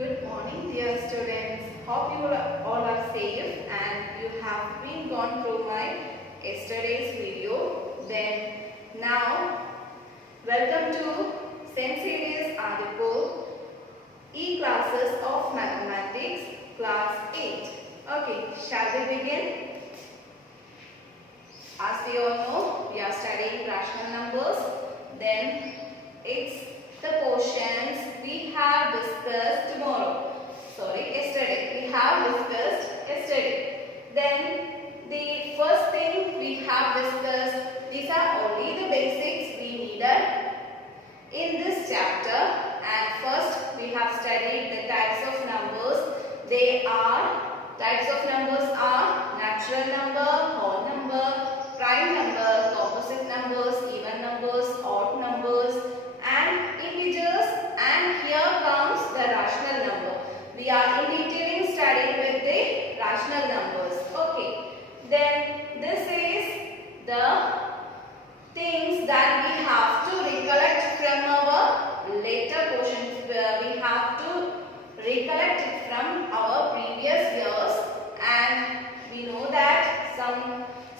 Good morning, dear students. Hope you all are safe and you have been gone through my yesterday's video. Then now, welcome to St. Xavier's Adipur E-classes of Mathematics, Class 8. Okay, shall we begin? As we all know, we are studying rational numbers. Then it's the portions we have discussed yesterday. We have discussed yesterday. Then the first thing we have discussed, these are only the basics we needed in this chapter. And first we have studied the types of numbers. Types of numbers are natural number, whole number, prime number, composite numbers, even numbers, odd numbers, and integers, and here comes the rational number. We are in detailing studying with the rational numbers. Okay. Then this is the things that we have to recollect from our later portions, where we have to recollect it from our previous years, and we know that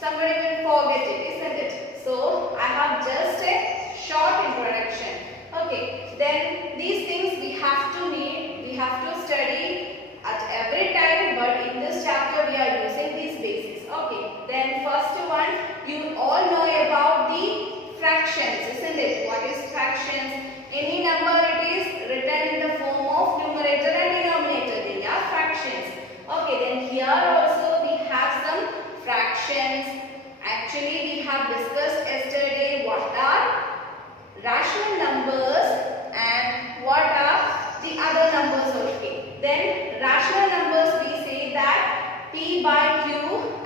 somebody will forget it, isn't it? So I have just a short introduction. Okay, then these things we have to study at every time, but in this chapter we are using these basics. Okay, then first one, you all know about the fractions, isn't it? What is fractions? Any number it is written in the form of numerator and denominator. They are fractions. Okay, then here also we have some fractions. Actually, we have discussed yesterday what are rational numbers and what are the other numbers. Okay, then rational numbers we say that P by Q,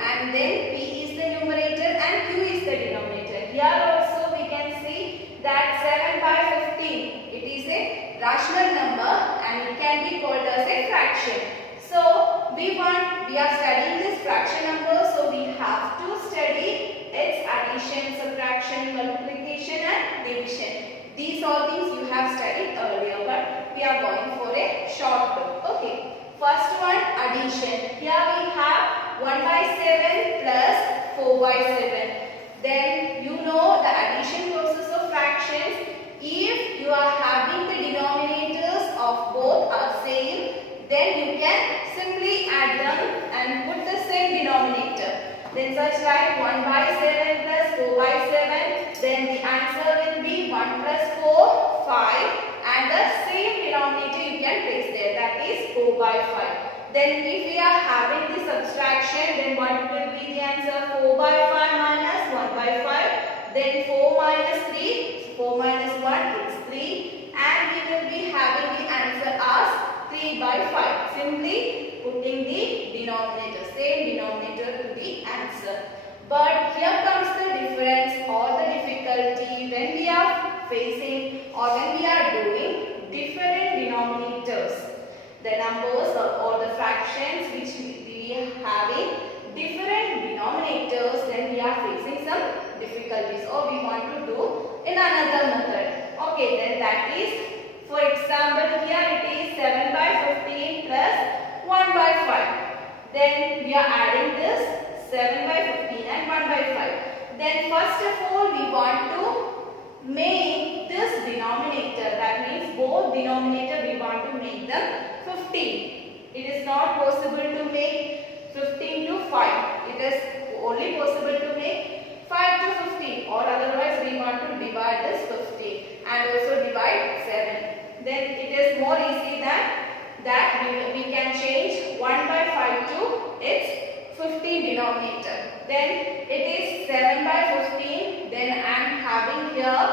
and then P is the numerator and Q is the denominator. Here also we can see that 7 by 15, it is a rational number and it can be called as a fraction. So we are studying this fraction number, so we have to study its addition, subtraction, multiplication and division. These all things you have studied earlier, but we are going for a short look. Okay, first one, addition. Here we have 1 by 7 plus 4 by 7. Then you know the addition process of fractions. If you are having the denominators of both are same, then you can simply add them and put the same denominator. Then such like 1 by 7 plus 4 by 7, then the answer will be 1 plus 4, 5, and the same denominator you can place there, that is 4 by 5. Then if we are having the subtraction, then what will be the answer? 4 by 5 minus 1 by 5, then 4 minus 3, 4 minus 1 is 3, and we will be having the answer as 3 by 5. Simply putting the denominator, same denominator to the answer. But here comes the difference or the difficulty when we are facing or when we are doing different denominators. The numbers or the fractions which we are having different denominators, then we are facing some difficulties or we want to do in another method. Okay, then that is, for example, here it is 7 by 15 plus 1 by 5. Then we are adding this 7 by 15 and 1 by 5. Then first of all we want to make this denominator, that means both denominator we want to make them 15. It is not possible to make 15 to 5. It is only possible to make 5 to 15, or otherwise we want to divide this 15 and also divide 7. Then it is more easy than that we can change 1 by 5 to its 15 denominator. Then it is 7 by 15. Then I am having here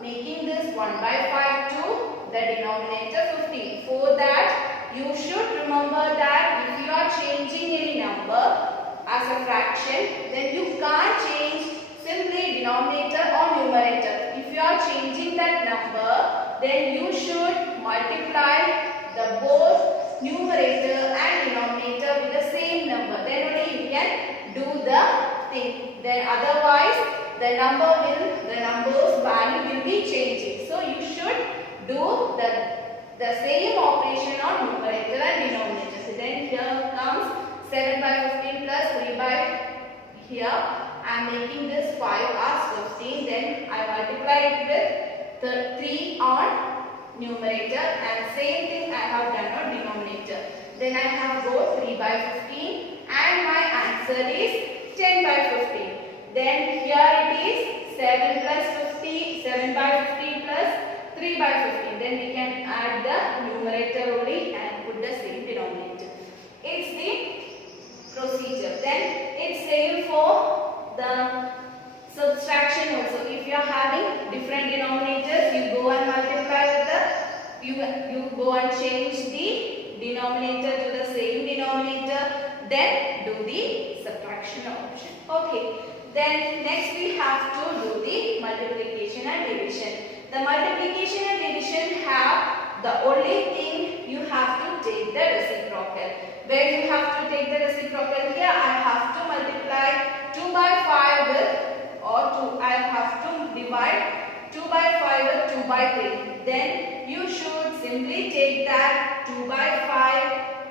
making this 1 by 5 to the denominator 15. For that you should remember that if you are changing any number as a fraction, then you can't change simply denominator or numerator. If you are changing that number, then you should multiply the both numerator and denominator with the same number. Then only you can do the thing. Then otherwise the numbers value will be changing. So you should do the same operation on numerator and denominator. So then here comes 7 by 15 plus 3 by here. I am making this 5 as 15. Then I multiply it with the 3 on numerator and same thing I have done on denominator. Then I have got 3 by 15 and my answer is 10 by 15. Then here it is 7 plus 50, 7 by 15 plus 3 by 15. Then we can add the numerator only and put the same denominator. It's the procedure. Then it's same for the subtraction also. If you are having different denominators, you go and multiply with the, you go and change the denominator to the same denominator. Then do the subtraction option. Okay. Then next we have to do the multiplication and division. The multiplication and division have the only thing you have to take the reciprocal. Where you have to take the reciprocal? Here I have to multiply 2 by 5 with, or I have to divide 2 by 5 with 2 by 3. Then you should simply take that 2 by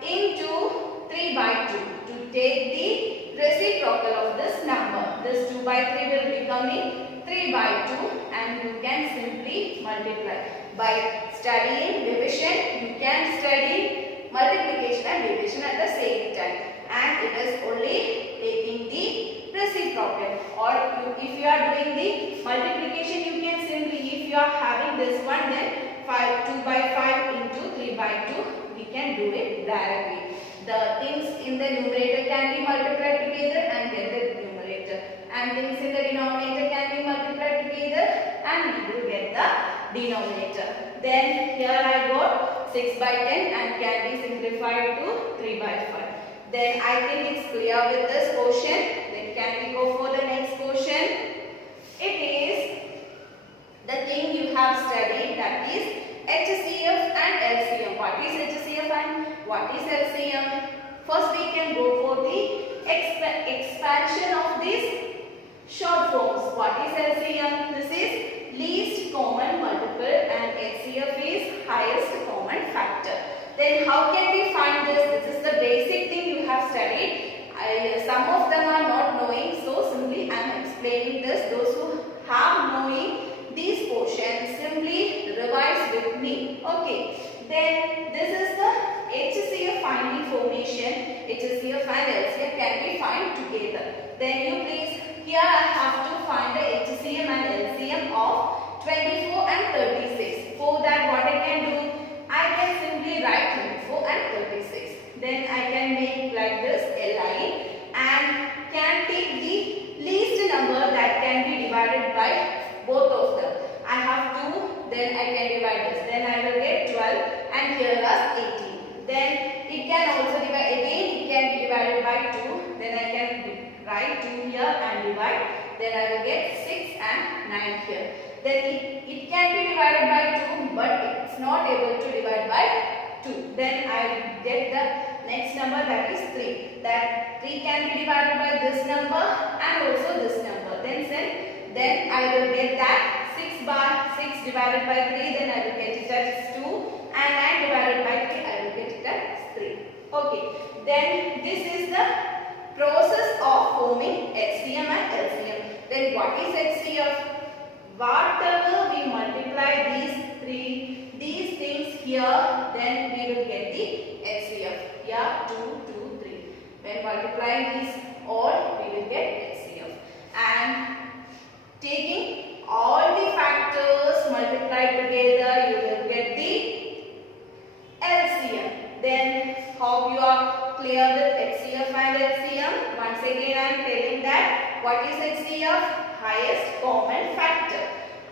5 into 3 by 2 to take the reciprocal of this number. This 2 by 3 will becoming 3 by 2 and you can simply multiply. By studying division, you can study multiplication and division at the same time. And it is only taking the reciprocal. Or if you are doing the multiplication, you can simply, if you are having this one, then 2 by 5 into 3 by 2, we can do it directly. The things in the numerator can be multiplied together and get the numerator. And things in the denominator can be multiplied together and we will get the denominator. Then here I got 6 by 10 and can be simplified to 3 by 5. Then I think it's clear with this question. Then can we go for the next question? It is the thing you have studied, that is HCF and LCM. What is HCF and what is LCM? First we can go for the expansion of these short forms. What is LCM? This is least common multiple and HCF is highest common factor. Then how can we find this? This is the basic thing you have studied. Some of them are not knowing, so simply I am explaining this. Those who have knowing these portions, simply revise with me. Okay. Then this is the HCF finding formation. HCF and LCM can be found together. Then you please, here I have to find the HCM and LCM of 24 and 36. For that what I can do? I can simply write 24 and 36. Then I can make like this LI and can take the least number that can be divided by both of them. I have 2, then I can divide this. Then I will get 12 and here is 18. Then it can also divide again, it can be divided by 2. Then I can write 2 here and divide. Then I will get 6 and 9 here. Then it can be divided by 2 but it's not able to divide by 2. Then I get the next number, that is 3. That 3 can be divided by this number and also this number. Then I will get that 6 divided by 3, then I will get it as 2 and 9 divided by 3, I will get it as 3. Okay. Then this is the process of forming HCM and LCM. Then what is HCF? Whatever we multiply these things here, then we will get the HCF. Yeah, 2, 2, 3. When multiplying these all, we will get HCF. And taking all the factors multiplied together, you will get the LCM. Then hope you are clear with HCF and LCM. Once again I am telling that what is HCF? Highest common factor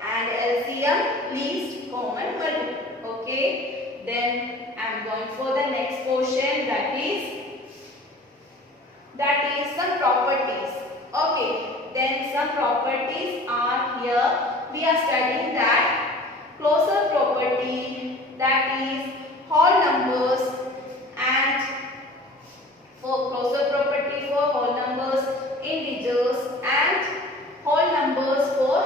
and LCM least common multiple. Okay. Then I am going for the next portion, that is some properties. Okay. Then some properties are here. We are studying that closure property, that is whole numbers, and for closure property for whole numbers, integers, and whole numbers for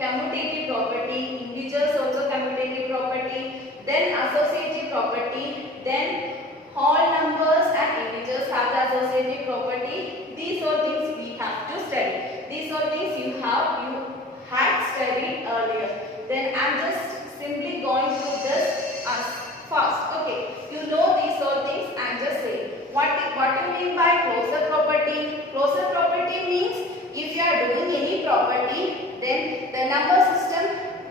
commutative property, integers also commutative property, then associative associative property. Then whole numbers and integers have the associative property. These are things we have to study. These are things you had studied earlier. Then I am just simply going through this as fast. Okay, you know these are things. I am just saying. What do you mean by closure property? Closure property means if you are doing any property, then the number system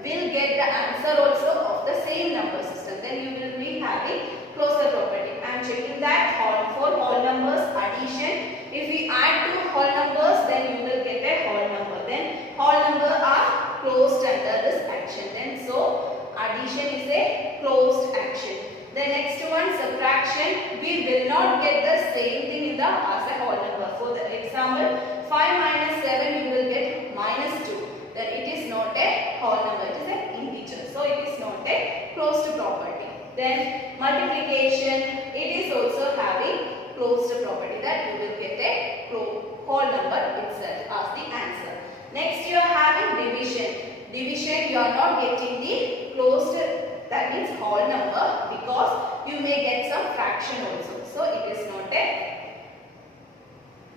will get the answer also of the same number system. Then you will be having closure property. I am checking that for whole numbers addition. If we add two whole numbers, then you will get a whole number. Then whole number are closed under this action. Then so addition is a closed action. The next one, subtraction. We will not get the same thing in the as a whole number. For the example, 5 minus 7 you will get minus 2. Then it is not a whole number, it is an integer. So it is not a closed property. Then multiplication, it is also having closed property, that you will get a whole number itself as the answer. Next you are having division. Division, you are not getting the closed, that means whole number, because you may get some fraction also. So it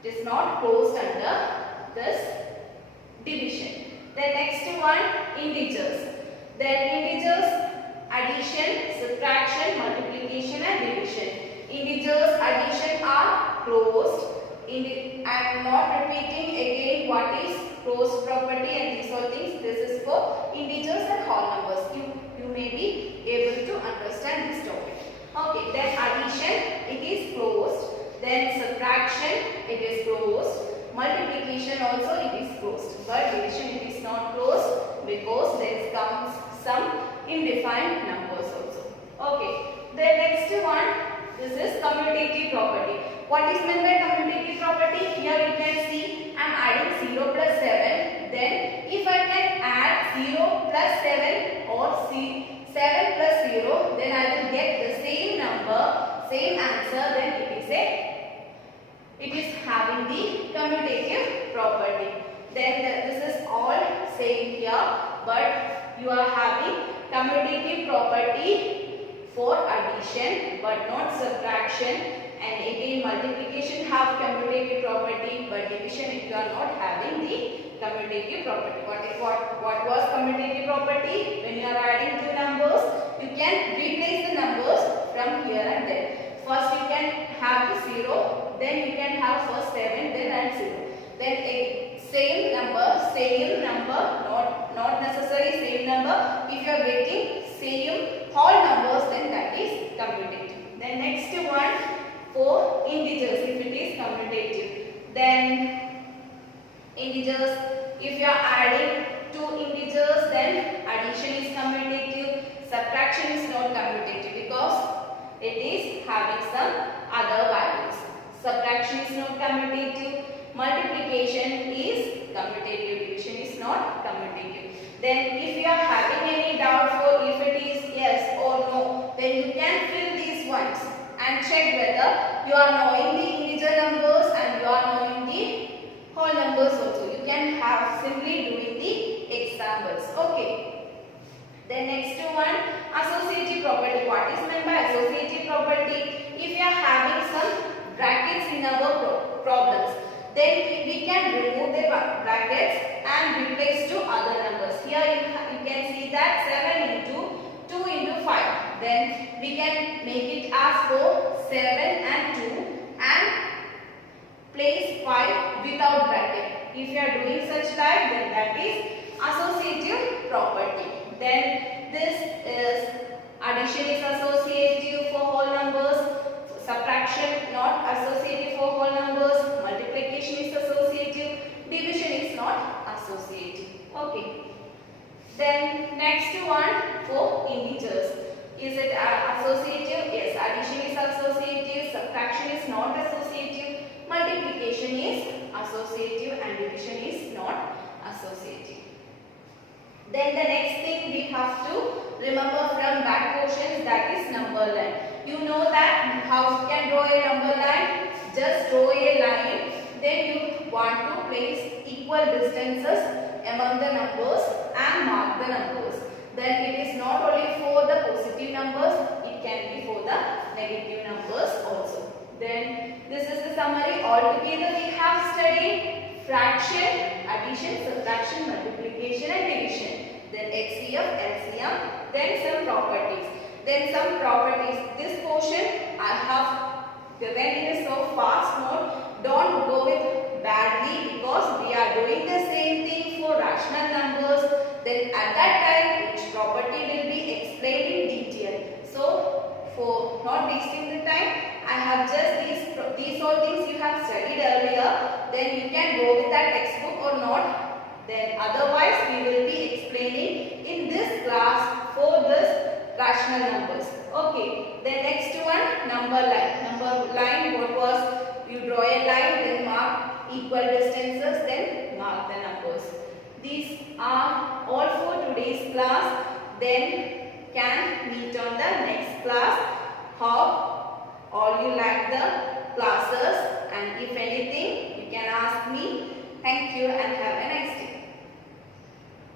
is not closed under this division. The next one, integers. Then integers, addition, subtraction, multiplication and division. Integers, addition are closed. I am not repeating again what is closed property and these all things. This is for integers and whole numbers. You may be able to understand this topic. Okay, then addition, it is closed. Then subtraction, it is closed. Multiplication also it is closed. But division it is not closed because there comes some indefined numbers also. Okay, the next one, this is commutative property. What is meant by commutative property? Here you can see I am adding 0 plus 7. Then if I can add 0 plus 7 or 7 plus 0, then I will get the same number, same answer. Then it is having the commutative property. Then this is all same here, but you are having commutative property for addition but not subtraction. And again multiplication have commutative property, but division if you are not having the commutative property. What was commutative property? When you are adding two numbers, you can replace the numbers from here and there. First you can have the 0, then you can have first 7, then add 0. Then same number, not necessarily same number. If you are getting same whole numbers, then that is commutative. Then next one, for integers, if it is commutative. Then integers, if you are adding two integers, then addition is commutative. Subtraction is not commutative because it is having some other values. Subtraction is not commutative. Multiplication is commutative. Division is not commutative. Then if you are having any doubt for if it is yes or no, then you can fill these ones and check whether you are knowing the integer numbers and you are knowing the whole numbers also. You can have simply doing the examples. Okay. The next one, associative property. What is meant by associative property? If you are having some brackets in our problems, then we can remove the brackets and replace to other numbers. Here you can see that 7 into 2 into 5. Then we can make it as 4, 7 and 2 and place 5 without bracket. If you are doing such type, then that is associative property. Then this is addition is associative for whole numbers, subtraction not associative for whole numbers, multiplication is associative, division is not associative. Okay. Then next one for integers. Is it associative? Yes, addition is associative, subtraction is not associative, multiplication is associative and division is not associative. Then the next thing we have to remember from back portions, that is number line. You know that how you can draw a number line? Just draw a line. Then you want to place equal distances among the numbers and mark the numbers. Then it is not only for the positive numbers, it can be the negative numbers also. Then this is the summary. Altogether we have studied fraction, addition, subtraction, multiplication and division. Then HCF, LCM, then some properties. This portion I have given in a so fast mode. Don't go with badly because we are doing the same thing for rational numbers. Then at that time each property will be explained in detail. So for not wasting the time, I have just these all things you have studied earlier. Then you can go with that textbook or not. Then otherwise we will be explaining in this class for this rational numbers. Okay. The next one, number line. Number line, what was? You draw a line, then mark equal distances, then mark the numbers. These are all for today's class. Then can meet on the next class. How all you like the classes, and if anything you can ask me. Thank you and have a nice day.